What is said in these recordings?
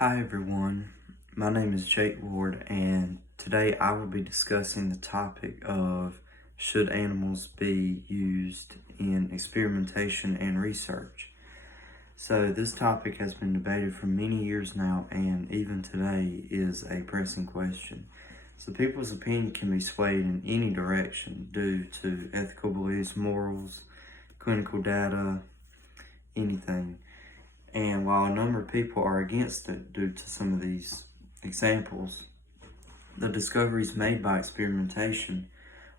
Hi everyone, my name is Jake Ward, and today I will be discussing the topic of should animals be used in experimentation and research. So this topic has been debated for many years now, and even today is a pressing question. So people's opinion can be swayed in any direction due to ethical beliefs, morals, clinical data, anything. And while a number of people are against it due to some of these examples, the discoveries made by experimentation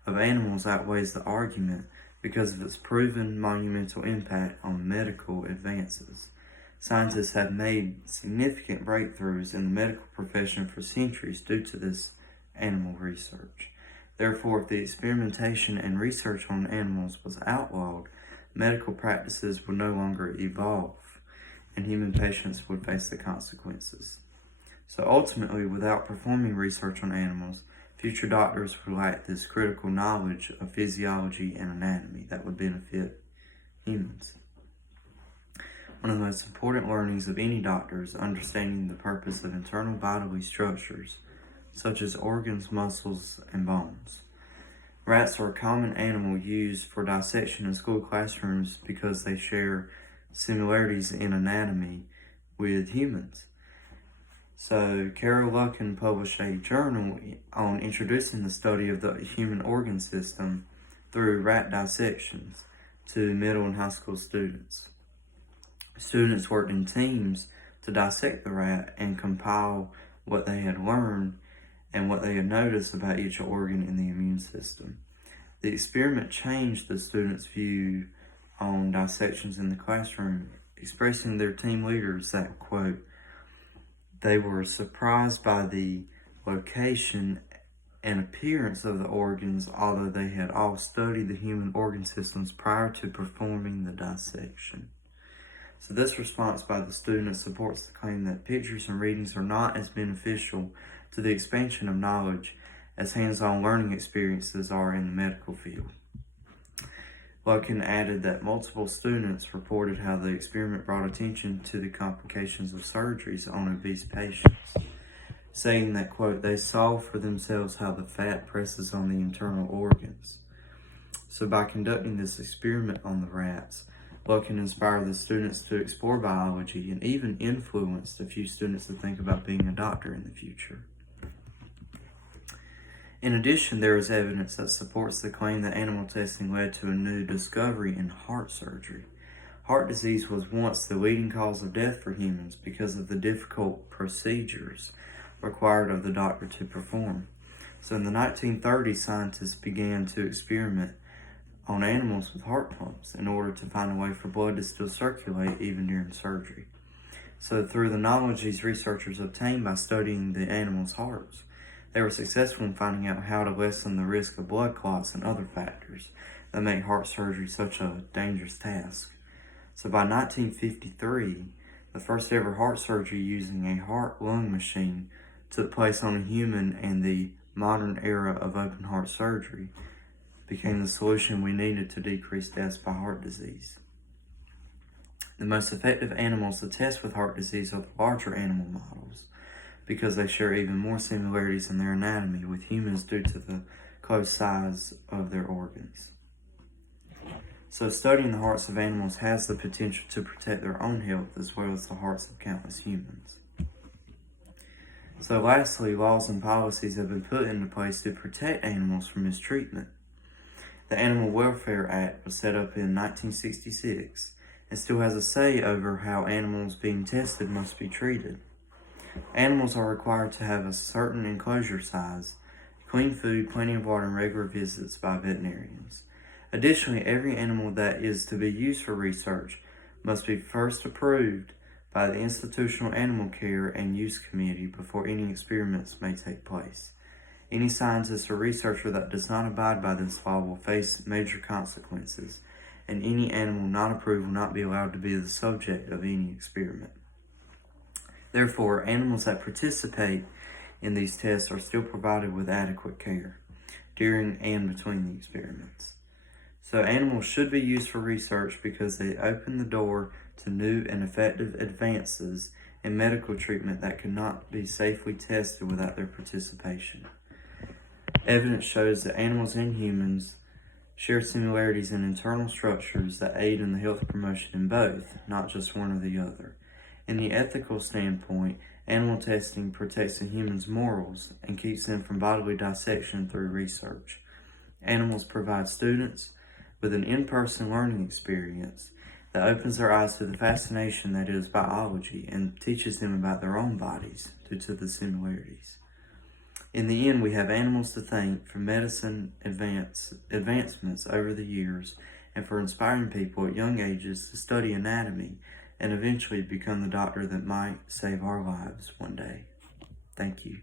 of animals outweighs the argument because of its proven monumental impact on medical advances. Scientists have made significant breakthroughs in the medical profession for centuries due to this animal research. Therefore, if the experimentation and research on animals was outlawed, medical practices would no longer evolve, and human patients would face the consequences. So ultimately, without performing research on animals, future doctors would lack this critical knowledge of physiology and anatomy that would benefit humans. One of the most important learnings of any doctor is understanding the purpose of internal bodily structures, such as organs, muscles, and bones. Rats are a common animal used for dissection in school classrooms because they share similarities in anatomy with humans. So Carol Lucken published a journal on introducing the study of the human organ system through rat dissections to middle and high school students. Students worked in teams to dissect the rat and compile what they had learned and what they had noticed about each organ in the immune system. The experiment changed the students' view on dissections in the classroom, expressing their team leaders that, quote, they were surprised by the location and appearance of the organs, although they had all studied the human organ systems prior to performing the dissection. So this response by the students supports the claim that pictures and readings are not as beneficial to the expansion of knowledge as hands-on learning experiences are in the medical field. Lucken added that multiple students reported how the experiment brought attention to the complications of surgeries on obese patients, saying that, quote, they saw for themselves how the fat presses on the internal organs. So by conducting this experiment on the rats, Lucken inspired the students to explore biology and even influenced a few students to think about being a doctor in the future. In addition, there is evidence that supports the claim that animal testing led to a new discovery in heart surgery. Heart disease was once the leading cause of death for humans because of the difficult procedures required of the doctor to perform. So in the 1930s, scientists began to experiment on animals with heart pumps in order to find a way for blood to still circulate even during surgery. So through the knowledge these researchers obtained by studying the animals' hearts, they were successful in finding out how to lessen the risk of blood clots and other factors that make heart surgery such a dangerous task. So by 1953, the first ever heart surgery using a heart-lung machine took place on a human, and the modern era of open heart surgery became the solution we needed to decrease deaths by heart disease. The most effective animals to test with heart disease are the larger animal models, because they share even more similarities in their anatomy with humans due to the close size of their organs. So studying the hearts of animals has the potential to protect their own health as well as the hearts of countless humans. So lastly, laws and policies have been put into place to protect animals from mistreatment. The Animal Welfare Act was set up in 1966 and still has a say over how animals being tested must be treated. Animals are required to have a certain enclosure size, clean food, plenty of water, and regular visits by veterinarians. Additionally, every animal that is to be used for research must be first approved by the Institutional Animal Care and Use Committee before any experiments may take place. Any scientist or researcher that does not abide by this law will face major consequences, and any animal not approved will not be allowed to be the subject of any experiment. Therefore, animals that participate in these tests are still provided with adequate care during and between the experiments. So animals should be used for research because they open the door to new and effective advances in medical treatment that could not be safely tested without their participation. Evidence shows that animals and humans share similarities in internal structures that aid in the health promotion in both, not just one or the other. In the ethical standpoint, animal testing protects a human's morals and keeps them from bodily dissection through research. Animals provide students with an in-person learning experience that opens their eyes to the fascination that is biology and teaches them about their own bodies due to the similarities. In the end, we have animals to thank for medicine advancements over the years and for inspiring people at young ages to study anatomy and eventually become the doctor that might save our lives one day. Thank you.